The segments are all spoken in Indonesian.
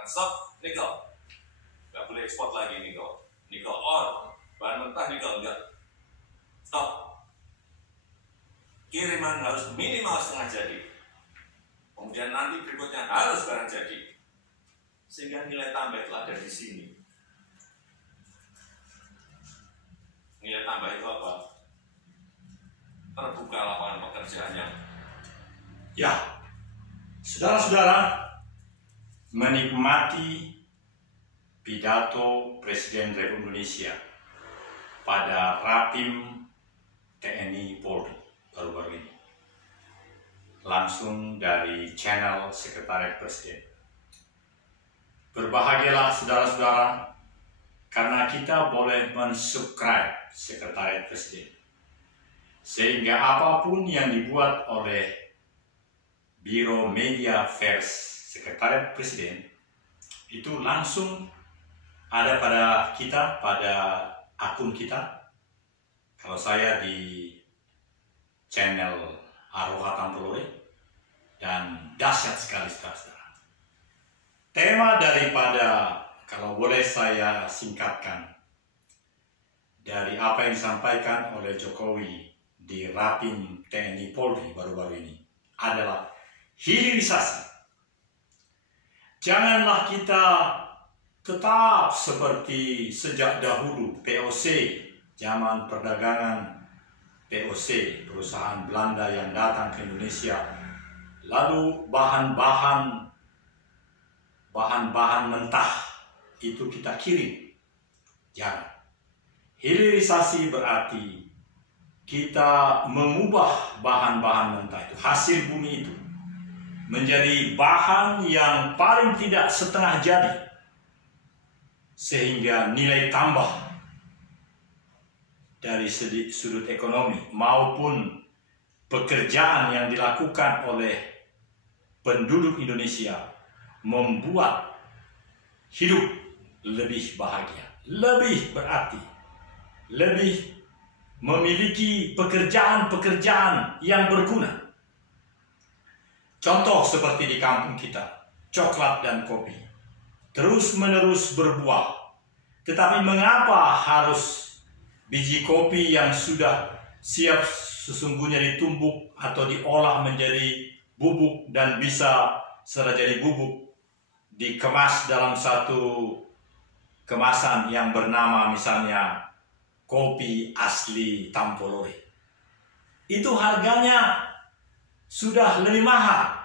Akan stop nikel. Nggak boleh ekspor lagi nikel. Nikel ore, bahan mentah nikel enggak. Stop. Kiriman harus minimal setengah jadi. Kemudian nanti berikutnya harus barang jadi. Sehingga nilai tambah itu ada di sini. Nilai tambah itu apa? Terbuka lapangan pekerjaannya. Ya, saudara-saudara, menikmati pidato Presiden Republik Indonesia pada Rapim TNI Polri baru-baru ini, langsung dari channel Sekretariat Presiden. Berbahagialah saudara-saudara, karena kita boleh mensubscribe Sekretariat Presiden, sehingga apapun yang dibuat oleh Biro Media Affairs Sekretariat Presiden itu langsung ada pada kita, pada akun kita. Kalau saya di channel Aroha Tampolore, dan dahsyat sekali saudara-saudara. Tema daripada, kalau boleh saya singkatkan, dari apa yang disampaikan oleh Jokowi di Rapim TNI Polri baru-baru ini adalah hilirisasi. Janganlah kita tetap seperti sejak dahulu POC, zaman perdagangan POC, perusahaan Belanda yang datang ke Indonesia, lalu bahan-bahan mentah itu kita kirim. Jangan. Hilirisasi berarti kita mengubah bahan-bahan mentah itu, hasil bumi itu, menjadi bahan yang paling tidak setengah jadi, sehingga nilai tambah dari sudut ekonomi maupun pekerjaan yang dilakukan oleh penduduk Indonesia membuat hidup lebih bahagia, lebih berarti, lebih memiliki pekerjaan-pekerjaan yang berguna. Contoh seperti di kampung kita, coklat dan kopi terus-menerus berbuah. Tetapi mengapa harus biji kopi yang sudah siap sesungguhnya ditumbuk atau diolah menjadi bubuk dan bisa setelah jadi bubuk dikemas dalam satu kemasan yang bernama misalnya kopi asli Tampolore? Itu harganya sudah lebih mahal,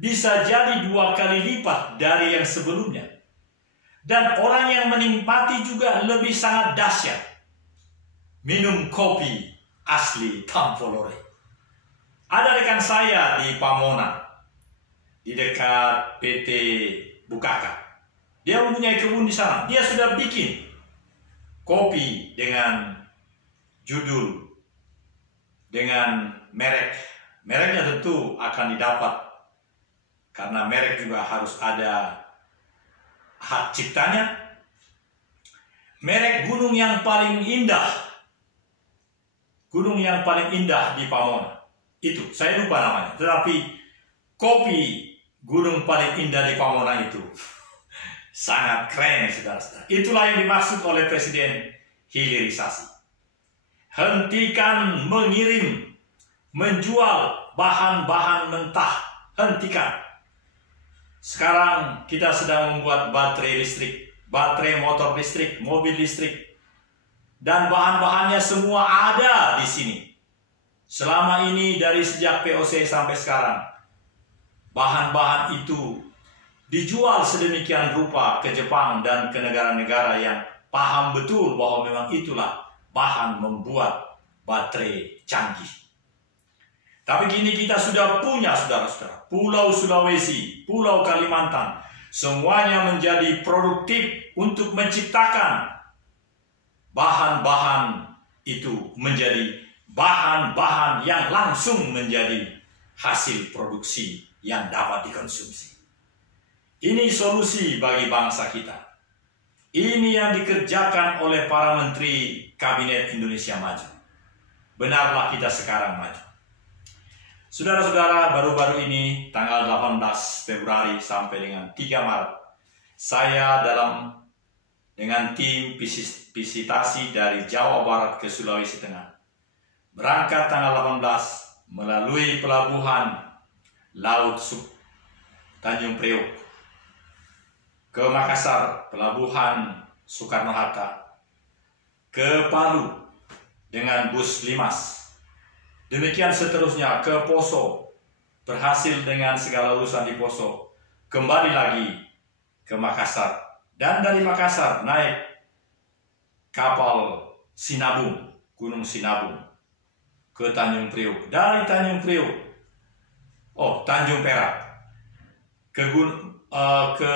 bisa jadi 2 kali lipat dari yang sebelumnya. Dan orang yang menikmati juga lebih sangat dahsyat. Minum kopi asli Tampolore. Ada rekan saya di Pamona, di dekat PT Bukaka. Dia mempunyai kebun di sana. Dia sudah bikin kopi dengan judul, dengan merek. Mereknya tentu akan didapat, karena merek juga harus ada hak ciptanya. Merek gunung yang paling indah. Gunung yang paling indah di Pamona. Itu, saya lupa namanya. Tetapi kopi gunung paling indah di Pamona itu sangat keren, saudara-saudara. Itulah yang dimaksud oleh Presiden hilirisasi. Hentikan mengirim, menjual bahan-bahan mentah. Hentikan. Sekarang kita sedang membuat baterai listrik, baterai motor listrik, mobil listrik, dan bahan-bahannya semua ada di sini. Selama ini dari sejak POC sampai sekarang, bahan-bahan itu dijual sedemikian rupa ke Jepang dan ke negara-negara yang paham betul bahwa memang itulah bahan membuat baterai canggih. Tapi kini kita sudah punya, saudara-saudara, Pulau Sulawesi, Pulau Kalimantan, semuanya menjadi produktif untuk menciptakan bahan-bahan itu menjadi bahan-bahan yang langsung menjadi hasil produksi yang dapat dikonsumsi. Ini solusi bagi bangsa kita. Ini yang dikerjakan oleh para menteri Kabinet Indonesia Maju. Benarlah kita sekarang maju. Saudara-saudara, baru-baru ini tanggal 18 Februari sampai dengan 3 Maret saya dengan tim visitasi dari Jawa Barat ke Sulawesi Tengah. Berangkat tanggal 18 melalui pelabuhan Laut Tanjung Priok ke Makassar, pelabuhan Soekarno-Hatta, ke Palu dengan bus Limas. Demikian seterusnya ke Poso, berhasil dengan segala urusan di Poso. Kembali lagi ke Makassar, dan dari Makassar naik kapal Sinabung, Gunung Sinabung, ke Tanjung Priok. Dari Tanjung Priok, Tanjung Perak, ke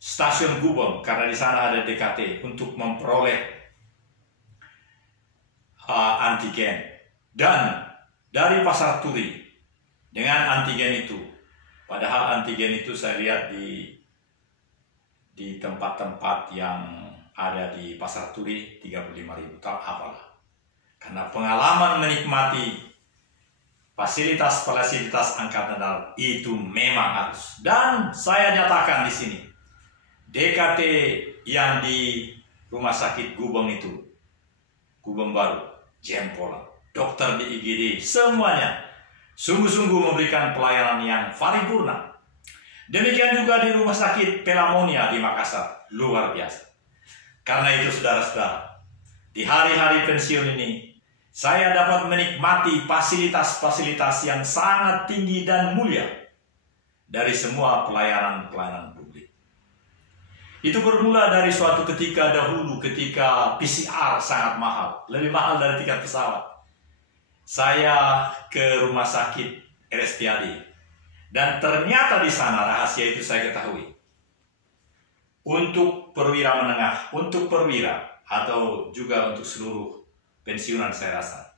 stasiun Gubeng, karena di sana ada DKT untuk memperoleh antigen. Dan dari Pasar Turi dengan antigen itu, padahal antigen itu saya lihat di tempat-tempat yang ada di Pasar Turi 35.000, tak apalah. Karena pengalaman menikmati fasilitas Angkatan Darat itu memang harus. Dan saya nyatakan di sini, DKT yang di Rumah Sakit Gubeng itu, Gubeng Baru, Jempolan, dokter di IGD, semuanya sungguh-sungguh memberikan pelayanan yang paripurna. Demikian juga di Rumah Sakit Pelamonia di Makassar, luar biasa. Karena itu saudara-saudara, di hari-hari pensiun ini, saya dapat menikmati fasilitas-fasilitas yang sangat tinggi dan mulia dari semua pelayanan publik. Itu bermula dari suatu ketika dahulu, ketika PCR sangat mahal, lebih mahal dari tiket pesawat. Saya ke Rumah Sakit RSPAD. Dan ternyata di sana rahasia itu saya ketahui. Untuk perwira menengah, untuk perwira, atau juga untuk seluruh pensiunan saya rasa,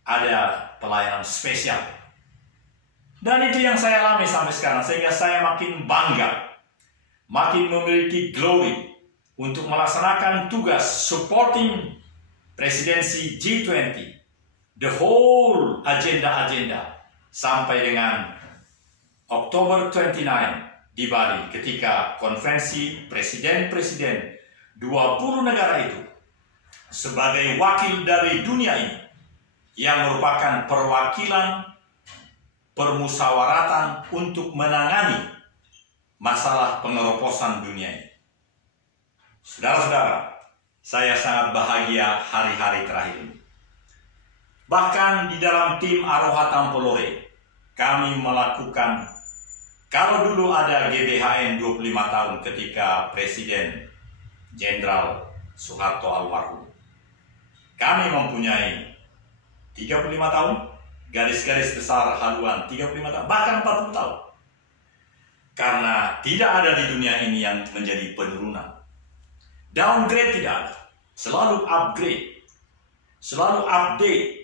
ada pelayanan spesial. Dan itu yang saya alami sampai sekarang, sehingga saya makin bangga, makin memiliki glory untuk melaksanakan tugas supporting presidensi G20, the whole agenda sampai dengan Oktober 29 di Bali, ketika konferensi presiden-presiden 20 negara itu sebagai wakil dari dunia ini yang merupakan perwakilan permusyawaratan untuk menangani masalah pengeroposan dunia ini. Saudara-saudara, saya sangat bahagia hari-hari terakhir ini. Bahkan di dalam tim Aroha Tampolore, kami melakukan, kalau dulu ada GBHN 25 tahun ketika Presiden Jenderal Soeharto almarhum, kami mempunyai 35 tahun, garis-garis besar haluan 35 tahun, bahkan 40 tahun. Karena tidak ada di dunia ini yang menjadi penurunan. Downgrade tidak ada, selalu upgrade, selalu update.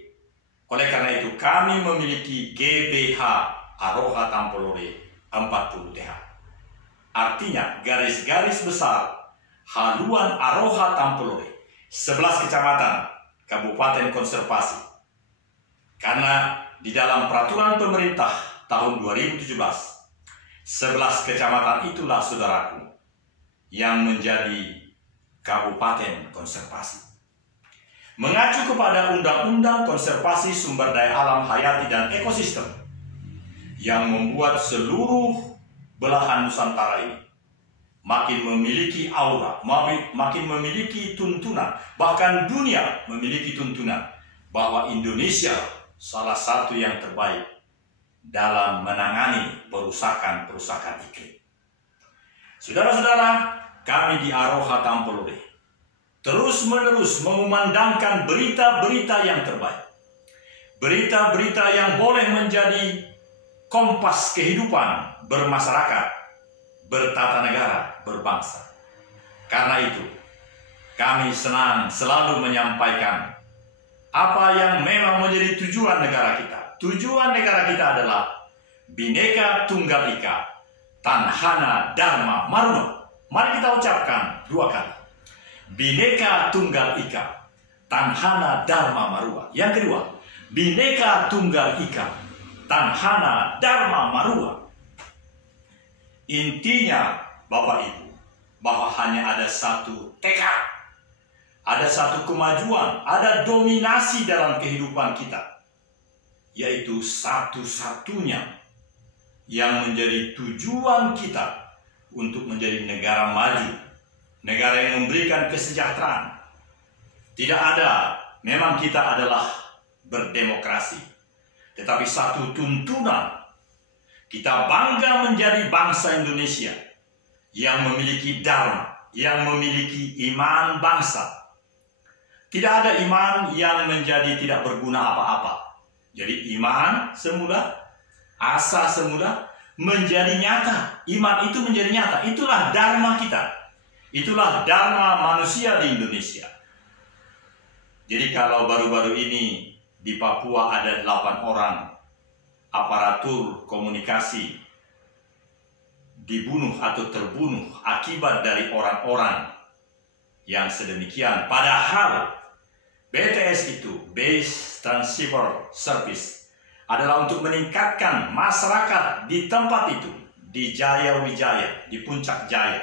Oleh karena itu kami memiliki GBH Aroha Tampolore 40 TH. Artinya garis-garis besar haluan Aroha Tampolore 11 kecamatan kabupaten konservasi. Karena di dalam peraturan pemerintah tahun 2017, 11 kecamatan itulah saudaraku yang menjadi kabupaten konservasi. Mengacu kepada Undang-Undang Konservasi Sumber Daya Alam Hayati dan Ekosistem yang membuat seluruh belahan Nusantara ini makin memiliki aura, makin memiliki tuntunan, bahkan dunia memiliki tuntunan bahwa Indonesia salah satu yang terbaik dalam menangani perusakan iklim. Saudara-saudara, kami di Aroha Tampolore terus-menerus mengumandangkan berita-berita yang terbaik. Berita-berita yang boleh menjadi kompas kehidupan bermasyarakat, bertata negara, berbangsa. Karena itu, kami senang selalu menyampaikan apa yang memang menjadi tujuan negara kita. Tujuan negara kita adalah Bhinneka Tunggal Ika, Tanhana Dharma Maruna. Mari kita ucapkan 2 kali. Bhinneka Tunggal Ika, Tanhana Dharma Marua. Yang kedua, Bhinneka Tunggal Ika, Tanhana Dharma Marua. Intinya Bapak Ibu, bahwa hanya ada satu tekad, ada satu kemajuan, ada dominasi dalam kehidupan kita, yaitu satu-satunya yang menjadi tujuan kita untuk menjadi negara maju, negara yang memberikan kesejahteraan. Tidak ada, memang kita adalah berdemokrasi, tetapi satu tuntunan, kita bangga menjadi bangsa Indonesia yang memiliki dharma, yang memiliki iman bangsa. Tidak ada iman yang menjadi tidak berguna apa-apa. Jadi iman semula, asa semula, menjadi nyata. Iman itu menjadi nyata. Itulah dharma kita. Itulah dharma manusia di Indonesia. Jadi kalau baru-baru ini di Papua ada 8 orang aparatur komunikasi dibunuh atau terbunuh akibat dari orang-orang yang sedemikian. Padahal BTS itu, Base Transceiver Service, adalah untuk meningkatkan masyarakat di tempat itu, di Jaya Wijaya, di Puncak Jaya,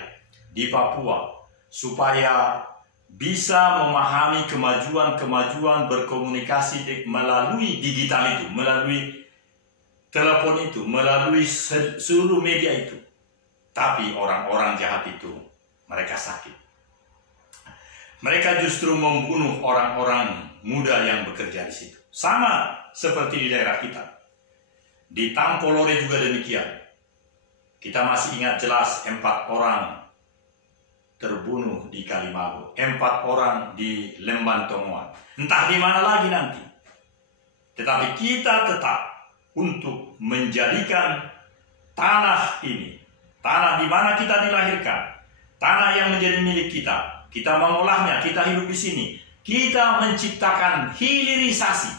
di Papua, supaya bisa memahami kemajuan-kemajuan berkomunikasi melalui digital itu, melalui telepon itu, melalui seluruh media itu. Tapi orang-orang jahat itu, mereka sakit. Mereka justru membunuh orang-orang muda yang bekerja di situ. Sama seperti di daerah kita. Di Tampolore juga demikian. Kita masih ingat jelas 4 orang terbunuh di Kalimago, 4 orang di Lemban Tongoan. Entah di mana lagi nanti. Tetapi kita tetap untuk menjadikan tanah ini, tanah di mana kita dilahirkan, tanah yang menjadi milik kita. Kita mengolahnya, kita hidup di sini. Kita menciptakan hilirisasi.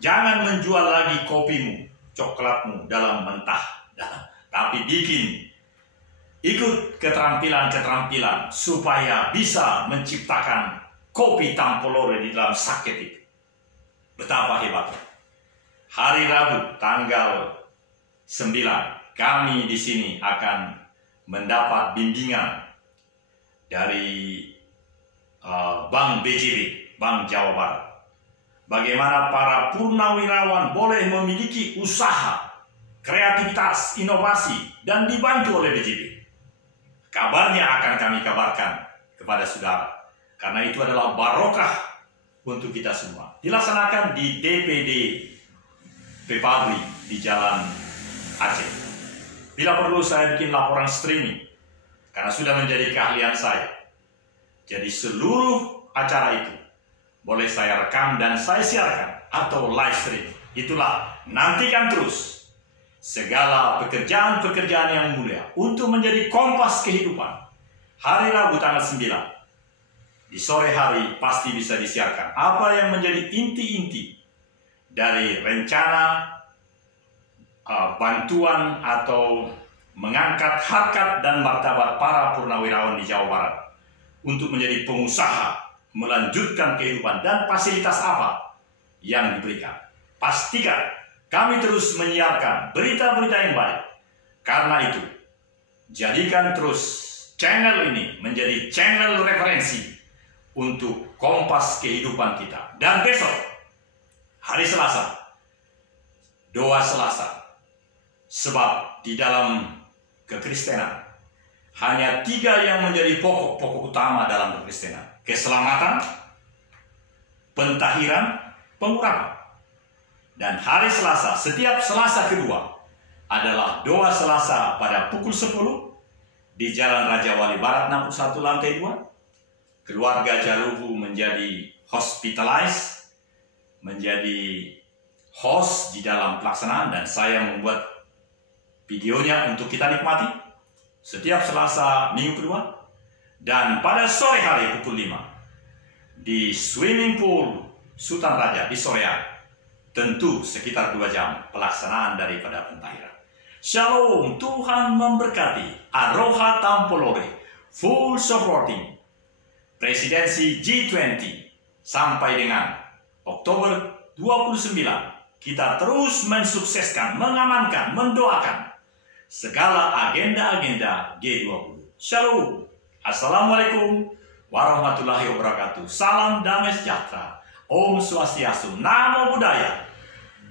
Jangan menjual lagi kopimu, coklatmu dalam mentah, tapi bikin. Ikut keterampilan-keterampilan supaya bisa menciptakan kopi Tampolore di dalam saket itu. Betapa hebatnya. Hari Rabu tanggal 9 kami di sini akan mendapat bimbingan dari Bank BJB, Bank Jawa Barat. Bagaimana para purnawirawan boleh memiliki usaha, kreativitas, inovasi, dan dibantu oleh BJB. Kabarnya akan kami kabarkan kepada saudara, karena itu adalah barokah untuk kita semua. Dilaksanakan di DPD Pepabri di Jalan Aceh. Bila perlu saya bikin laporan streaming, karena sudah menjadi keahlian saya. Jadi seluruh acara itu boleh saya rekam dan saya siarkan atau live stream. Itulah, nantikan terus segala pekerjaan-pekerjaan yang mulia untuk menjadi kompas kehidupan. Hari Rabu tanggal 9 di sore hari pasti bisa disiarkan apa yang menjadi inti-inti dari rencana bantuan atau mengangkat harkat dan martabat para purnawirawan di Jawa Barat untuk menjadi pengusaha, melanjutkan kehidupan, dan fasilitas apa yang diberikan. Pastikan kami terus menyiarkan berita-berita yang baik. Karena itu, jadikan terus channel ini menjadi channel referensi untuk kompas kehidupan kita. Dan besok, hari Selasa, doa Selasa. Sebab di dalam kekristenan, hanya 3 yang menjadi pokok-pokok utama dalam kekristenan. Keselamatan, pentahiran, pengurapan. Dan hari Selasa, setiap Selasa kedua adalah doa Selasa pada pukul 10 di Jalan Raja Wali Barat 61 lantai 2. Keluarga Jaluhu menjadi hospitalized, menjadi host di dalam pelaksanaan, dan saya membuat videonya untuk kita nikmati setiap Selasa minggu kedua. Dan pada sore hari pukul 5 di swimming pool Sultan Raja di sore hari. Tentu sekitar 2 jam pelaksanaan daripada pentahiran. Shalom, Tuhan memberkati. Aroha Tampolore, full supporting presidensi G20 sampai dengan Oktober 29. Kita terus mensukseskan, mengamankan, mendoakan segala agenda-agenda G20. Shalom. Assalamualaikum warahmatullahi wabarakatuh. Salam damai sejahtera. Om Swastiastu. Namo Buddhaya.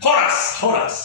Horas, horas.